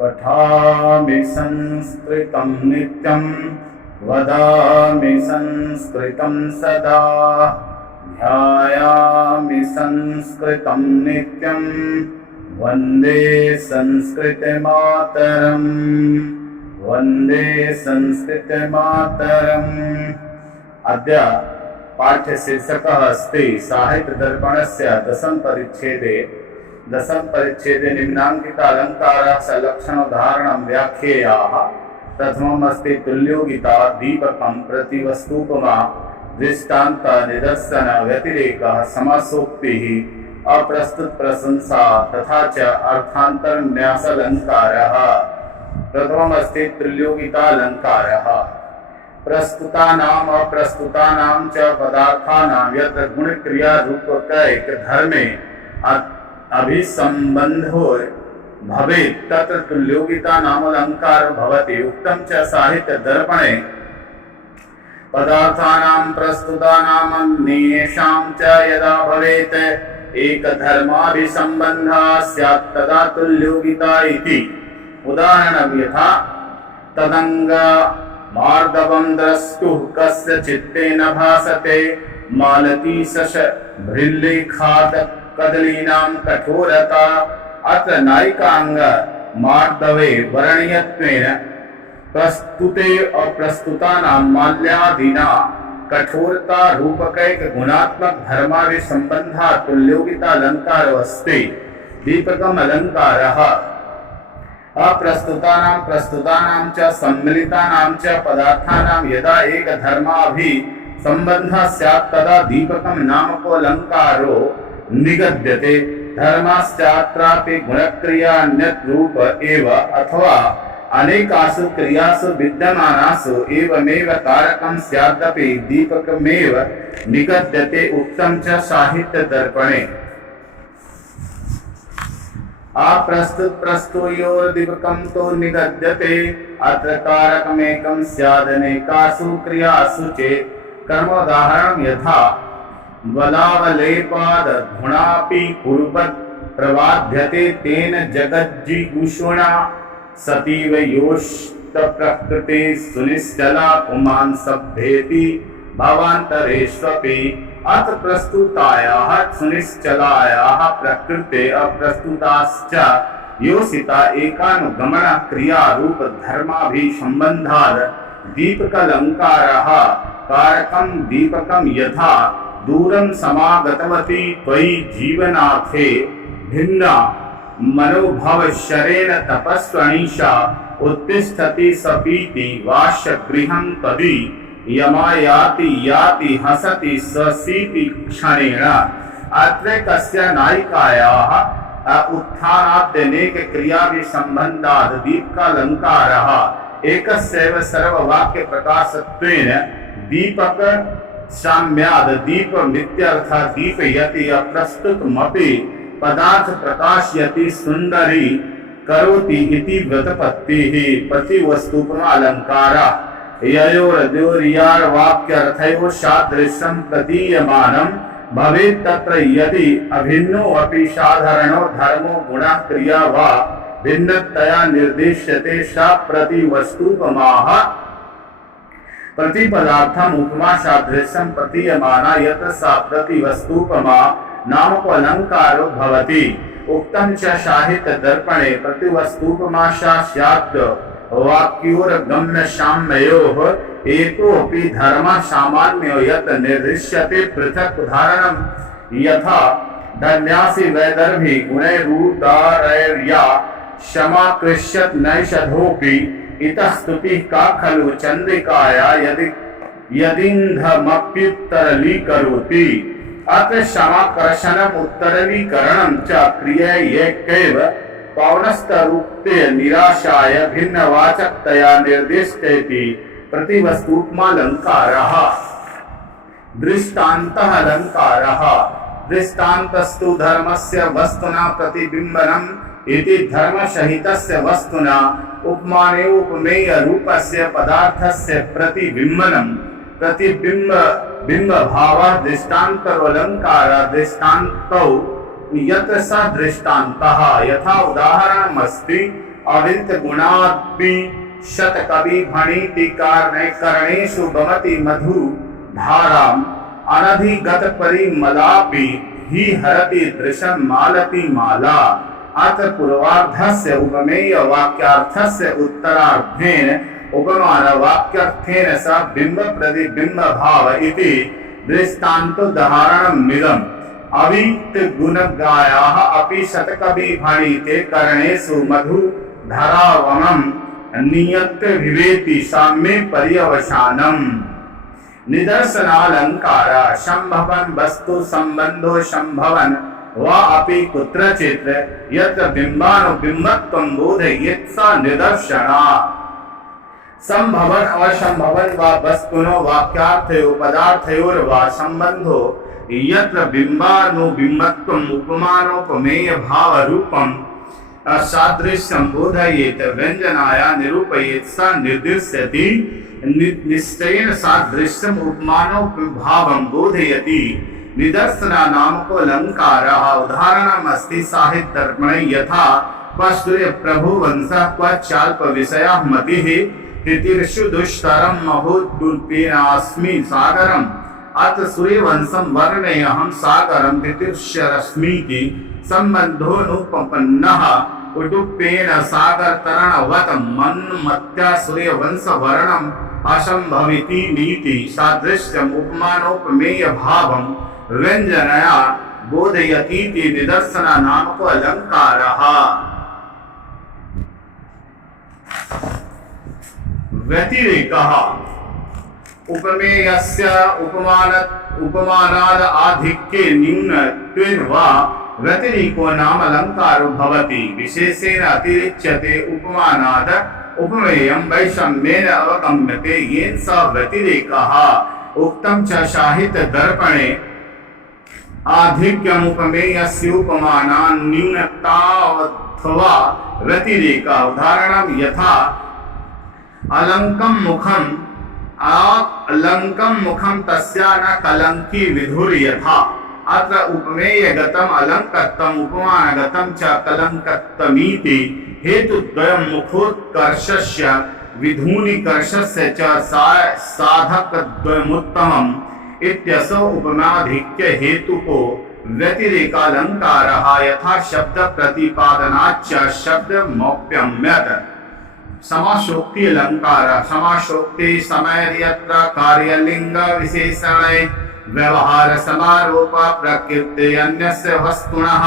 पठामि संस्कृतं नित्यं वदामि संस्कृतं सदा ध्यायामि संस्कृतं नित्यं वन्दे संस्कृतमातरम् वन्दे संस्कृतमातरम्। अद्य पाठ्यशीर्षकः अस्ति साहित्यदर्पणस्य दशम परिच्छेदे निम्नाङ्कित अलङ्काराः सलक्षणोदाहरणं व्याख्येयाः। प्रथमम् अस्ति तुल्योगिता दीपकं प्रतिवस्तूपमा दृष्टान्त निदर्शन व्यतिरेकः समासोक्तिः अप्रस्तुत प्रशंसा तथा च अर्थान्तरन्यासालङ्कारः। प्रथमम् अस्ति तुल्योगितालङ्कारः। प्रस्तुतानाम् अप्रस्तुतानां च पदार्थानां यत्र गुणक्रियारूपकैकधर्मे अभिसम्बन्धो भवेत् तत्र तुल्योगिता नामोऽलङ्कारो भवति। उक्तं च साहित्यदर्पणे पदार्थानां प्रस्तुतानाम् अन्येषां च यदा भवेत् एकधर्माभिसम्बन्धः स्यात् तदा तुल्योगिता इति। उदाहरणं यथा तदङ्ग मार्दवं द्रष्टुः कस्य चित्ते न भासते मालती शश भृल्लेखात् कदलीनां कठोरता। अत्र नायिकाङ्ग मार्दवे वर्णनीयत्वेन प्रस्तुते अप्रस्तुतानां माल्यादीना कठोरता रूपकैक गुणात्मक धर्माभिसम्बन्धः तुल्योगितालङ्कारो अस्ति। दीपकम् अलङ्कारः अप्रस्तुतानां प्रस्तुतानां च सम्मिलितानां च पदार्थानां यदा एकधर्माभिसम्बन्धः स्यात् तदा दीपकं नामकोऽलङ्कारो निगद्यते। धर्माश्चात्रापि गुणक्रिया अन्यत् रूप एव अथवा अनेकासु क्रियासु विद्यमानासु एवमेव कारकं स्यादपि दीपकमेव निगद्यते। उक्तं च साहित्यदर्पणे। अप्रस्तुत प्रस्तुयोर्दीपकं तु निगद्यते। अत्र कारकमेकं स्यादनेकासु क्रियासु चेत्। कर्मोदाहरणं यथा बलावलेपादधुनापि पूर्वत् प्रबाध्यते तेन जगज्जिगुषुणा सतीव योष्टप्रकृते सुनिश्चला पुमान् सभ्येति भवान्तरेष्वपि। अत्र प्रस्तुतायाः सुनिश्चलायाः प्रकृते अप्रस्तुताश्च योषिता एकानुगमन क्रियारूप धर्माभिसम्बन्धात् दीपकालङ्कारः। कारकं दीपकं यथा दूरं समागतवती त्वयि जीवनाथे भिन्ना मनोभवशरेण तपस्वनीशा उत्तिष्ठति सपीति वासगृहं तदि यमायाति याति हसति स्वसीति क्षणेन। अत्र कस्य नायिकायाः उत्थानाद्यनेक क्रियाभिसम्बन्धात् दीपकालङ्कारः एकस्यैव सर्ववाक्यप्रकाशत्वेन दीपक साम्याद् दीपमित्यर्थः दीपयति अप्रस्तुतमपि पदार्थ प्रकाशयति सुन्दरी करोति इति व्युत्पत्तिः। प्रतिवस्तूपमालङ्कारः ययोर्द्योर्यार्वाक्यर्थयोः सादृश्यं प्रतीयमानं भवेत् तत्र यदि अभिन्नो अपि साधारणो धर्मो गुणः क्रिया वा भिन्नतया निर्दिश्यते सा प्रतिवस्तूपमाः। प्रतिपदार्थम् उपमा सादृश्यं प्रतीयमाना यत्र सा प्रतिवस्तूपमा नामकोऽलङ्कारो भवति। उक्तं च साहित्यदर्पणे प्रतिवस्तूपमा सा स्यात् वाक्योर्गम्यसाम्ययोः एकोऽपि धर्मः सामान्यो यत् निर्दिश्यते पृथक्। उदाहरणं यथा धन्यासि वैदर्भी गुणैरुदारैर्या समाकृष्यत् नैषधोऽपि इतः स्तुतिः का खलु चन्द्रिकाया यदीन्धमप्युत्तरलीकरोति। अत्र समाकर्षणम् उत्तरलीकरणं च क्रियैकैव पौनस्तरूपे निराशाय भिन्नवाचकतया निर्दिष्टेति। प्रतिवस्तूपमालङ्कारः दृष्टान्तः अलङ्कारः। दृष्टान्तस्तु धर्मस्य वस्तुना प्रतिबिम्बनम् इति धर्मसहितस्य वस्तुना उपमाने उपमेय रूपस्य पदार्थस्य प्रतिबिम्बनम् प्रतिबिम्बभावः दृष्टान्तरोऽलङ्कारः। दृष्टान्तौ यत्र स दृष्टान्तः। यथा उदाहरणमस्ति अविदित गुणाद्भि शत कवि भणिति कर्णेषु गमति मधु धाराम अनधिगत परिमलापि हि हरति दृशं मालति माला। अत्र पूर्वार्धस्य उपमेय वाक्यार्थस्य उत्तरार्धेन उपमान वाक्यार्थेन स बिंब प्रतिबिंब भाव इति दृष्टान्तोदाहरणमिदम्। अविदित गुणगायाः अपि शतकवि भणिते कर्णेषु मधु धरावमं नियत्य विवेति साम्ये पर्यवसानम्। निदर्शनालंकार संभवन वस्तु संबंधो संभवन वा अपि कुत्रचित् यत्र बिंबानुबिंबत्वं बोधयेत् स निदर्शना। संभवन असंभवन वा वस्तुनो वाक्यार्थयो पदार्थयोर्वा संबंधो यत्र बिंबानुबिंबत्वम् उपमानोपमेय भाव रूपम् सादृश्यं बोधयेत् व्यंजनाय निरूपयेत् स निर्दिश्यति। निश्चयेन सादृश्यम् उपमानोपभावं बोधयति। निदर्शना नामको अलंकारः उदाहरणमस्ति साहित्यदर्पणे यथा क्व प्रभुवंशः क्व चाल्प विषयः मतिः तितिर्षु दुष्करं महोद्दुल्पेनास्मि सागरम्। अत्र सूर्यवंशं वर्णयेऽहं सागरं तितिर्षरश्मीति सम्बन्धोऽनुपपन्नः उडुप्पेन सागरतरणवत् मन्मत्या सूर्यवंशवर्णम् असंभविति नीति। सादृश्यम् उपमानोपमेय भावं व्यंजनया बोधयतीति निदर्शना नामको अलंकारः। व्यतिरेकः उपमेयस्य उपमानाद आधिक्ये न्यूनत्वेन वा व्यतिरेको नाम अलंकारो भवति। विशेषेण अतिरिच्यते उपमानाद उपमेयं वैषम्येन अवगम्यते येन स व्यतिरेकः। उक्तं च साहित्य दर्पणे आधिक्यम् उपमेयस्य उपमानान् न्यूनतावथवा व्यतिरेक। उदाहरणं यथा अलंकं मुखं तस्या न कलंकी विधुर यथा। अत्र उपमेयगतम् अलंकत्वम् उपमानगतं च कलंकत्वमिति हेतुद्वयं मुखोत्कर्षस्य विधूनिकर्षस्य च साधकद्वयमुत्तमम् इत्यसौ उपमाधिक्य हेतुको व्यतिरेकालंकारः। यथा शब्द प्रतिपादनाच्च शब्द मौप्यम्यत्। समासोक्ति अलंकार समासोक्ति समय यत्र कार्यलिंग विशेषणे व्यवहार समारोप प्रकृति अन्यस्य वस्तुनः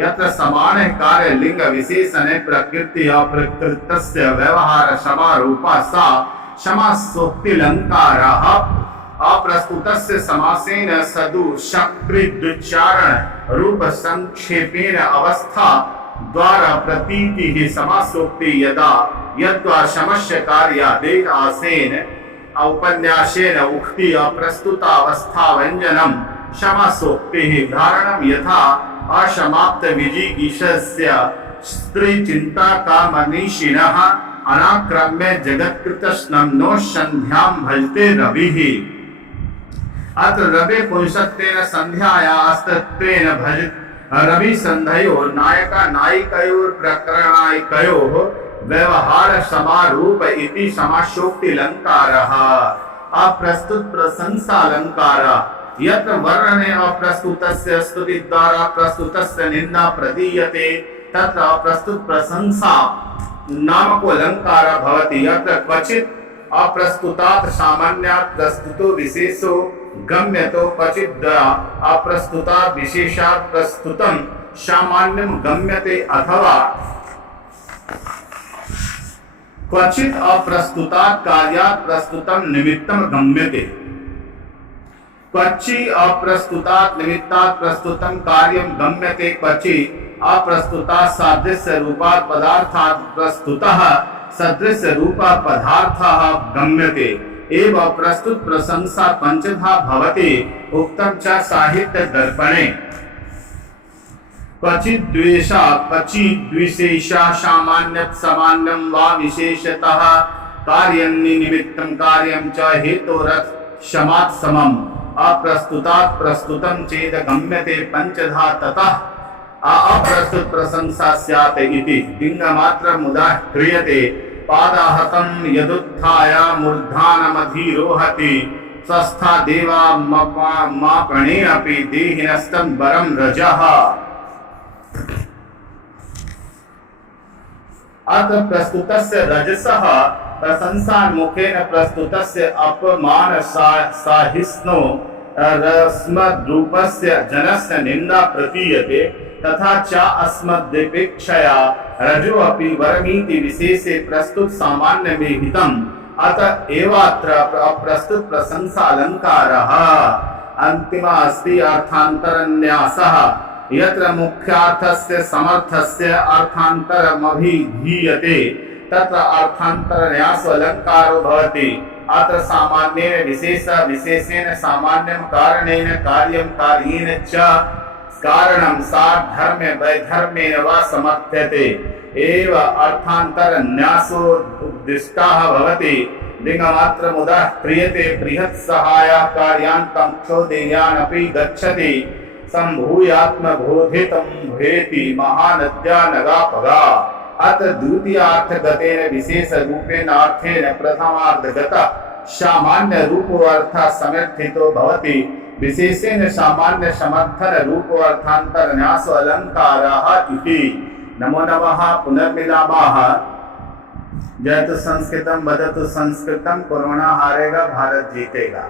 यत्र समानः कार्यलिंग विशेषणे प्रकृति अप्रकृतस्य व्यवहार समारोपः सा समासोक्ति अलंकारः। अप्रस्तुतस्य समासेन सदु शक्रिदुच्चारण रूप संक्षेपेण अवस्था द्वारा प्रतीतिः समासोक्ति यदा यद्वा समस्य कार्यादेश आसेन औपन्यासेन उक्ति अप्रस्तुतावस्था व्यंजनम समासोक्तिः। उदाहरणं यथा असमाप्त विजिगीषस्य स्त्री चिंता का मनीषिणः अनाक्रम्य जगत्कृतस्नं नो संध्यां भजते रविः। अत्र रवि पुंसत्वेन संध्याया अस्तित्वेन भज रवि संध्योः नायका नायिकयोः प्रकरणायिकयोः व्यवहार समारूप इति समासोक्ति अलंकारः। अप्रस्तुत प्रशंसा अलंकार यत्र वर्णने अप्रस्तुतस्य स्तुति द्वारा प्रस्तुतस्य निंदा प्रदीयते तत्र अप्रस्तुत प्रशंसा नामको अलंकार भवति। यत्र क्वचित् अप्रस्तुतात् सामान्यात् प्रस्तुतो विशेषो गम्यतो क्वचित् अप्रस्तुतात् विशेषात् प्रस्तुतं सामान्यं गम्यते अथवा क्वचित् अप्रस्तुतात् कार्यात् प्रस्तुतं निमित्तं गम्यते। क्वचित् अप्रस्तुतात् निमित्तात् प्रस्तुतं कार्यं गम्यते। क्वचित् अप्रस्तुतात् सादृश्य रूपात् पदार्थात् प्रस्तुतः सदृश्य रूपात् पदार्थः गम्यते। एवं प्रस्तुत प्रशंसा पंचधा भवति। उक्तं च साहित्य दर्पणे क्वचित् द्वेषा क्वचित् द्विशेषा सामान्यत् सामान्यं वा विशेषतः कार्यं निमित्तं कार्यं च हेतोरथ समात् समम्। अप्रस्तुतात् प्रस्तुतं चेद गम्यते पंचधा। ततः अप्रस्तुत प्रशंसा स्यात् इति लिंगमात्रमुदा क्रियते पादाहतं यदुत्थाय मूर्धानमधिरोहति स्वस्था देवा मापणे अपि देहिनस्तं वरं रजः। अत्र प्रस्तुतस्य रजसः प्रशंसान्मुखेन प्रस्तुतस्य अपमान साहिष्णो रस्मद्रूपस्य जनस्य निंदा प्रतीयते तथा च अस्मद्यपेक्षया रजो अपि वरमीति विशेषे प्रस्तुत सामान्य में हितम् अत एवात्र अप्रस्तुत प्रशंसा अलंकारः। अंतिम अस्ति अर्थान्तरन्यासः यत्र मुख्यार्थस्य समर्थस्य अर्थान्तरमभिधीयते तत्र अर्थान्तरन्यासो अलंकारो भवति। अत्र सामान्येन विशेष विशेषेण सामान्यं कारणेन कार्यं कार्येन च कारणं साधर्म्य वैधर्म्येन वा समर्थ्यते एव अर्थान्तरन्यासो उद्दिष्टः भवति। लिंगमात्रमुदा क्रियते बृहत् सहायः कार्यान्तं क्षोदेयानपि गच्छति सम्भूयात्मबोधितं भेति महानद्या नगापगा। अत्र द्वितीयार्थगतेन विशेष रूपेण अर्थेन प्रथमार्थगतः सामान्य रूपोऽर्थः समर्थितो भवति विशेषेण सामान्य समर्थन रूपोऽर्थान्तरन्यासो अलंकारः इति। नमो नमः पुनर्मिलामः। जयतु संस्कृतम वदतु संस्कृतम। कोरोना हारेगा भारत जीतेगा।